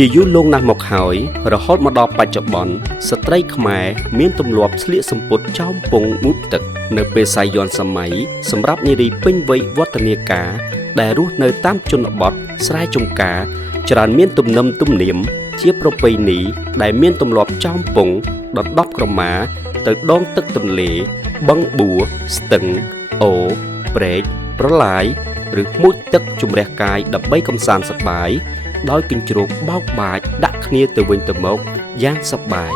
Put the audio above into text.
ជាយូរលង់ណាស់មកហើយរហូតមកដល់បច្ចុប្បន្នស្ត្រីខ្មែរមានទម្លាប់ស្លៀកសំពត់ចោមពងងូតទឹកនៅពេលសាយ័ន្តសម័យសម្រាប់នារីពេញវ័យវឌ្ឍនាការដែលរស់នៅតាមជនបទស្រែចម្ការច្រើនមានទំនៀមទម្លាប់ជាប្រពៃណីដែលមានទម្លាប់ចោមពងដណ្ដប់ក្រមាទៅដងទឹកទន្លេបឹងបួរស្ទឹងអូរព្រែកប្រឡាយឬមុជទឹកជំរះកាយដើម្បីកម្សាន្តសប្បាយដោយកញ្ជ្រោកបោកបាចដាក់គ្នាទៅវិញទៅមកយ៉ាងសប្បាយ